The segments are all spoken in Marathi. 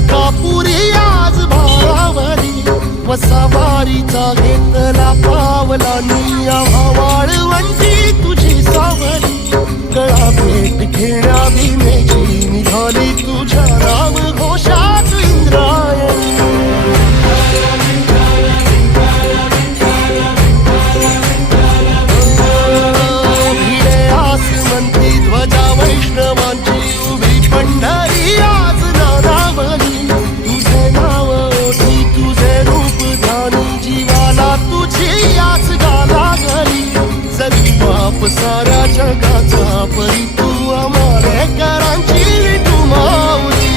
अलंकापुरी आज भारावरी वसावारीचा घेतला पावला निया वाळवंटी तुझी सावली गळा भेट घेण्या भीमेची निघाली तुझ्या राम घोषात इंद्रायणी भिडे आसमंती ध्वजा वैष्णवांची उभी पंढरी आज नारावली तुझे नाव ओठी तुझे रूप ध्यानी जीवाला तुझी आज गाला गली जरी बाप साऱ्या जगाचा परी तू आमालेकरांची विठू माऊली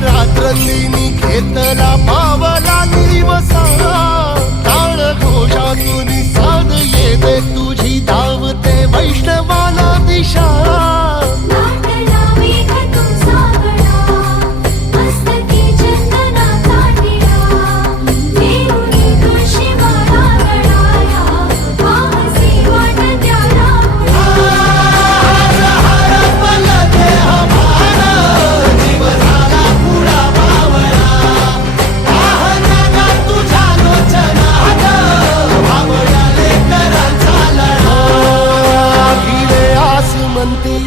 रात्रंदिनी घेतला पावला दिवसा टाळ घोषातून साध येते तुझी धावते वैष्णवाला दिशा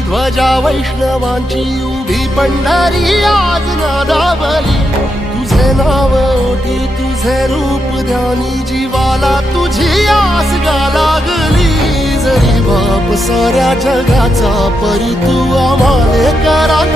ध्वजा वैष्णवांची उभी पंढरी आज नादावली तुझे नाव ओठी तुझे रूप ध्यानी जीवाला तुझी आस गा लागली जरी बाप साऱ्या जगाचा परी तू आम्हालेकरांची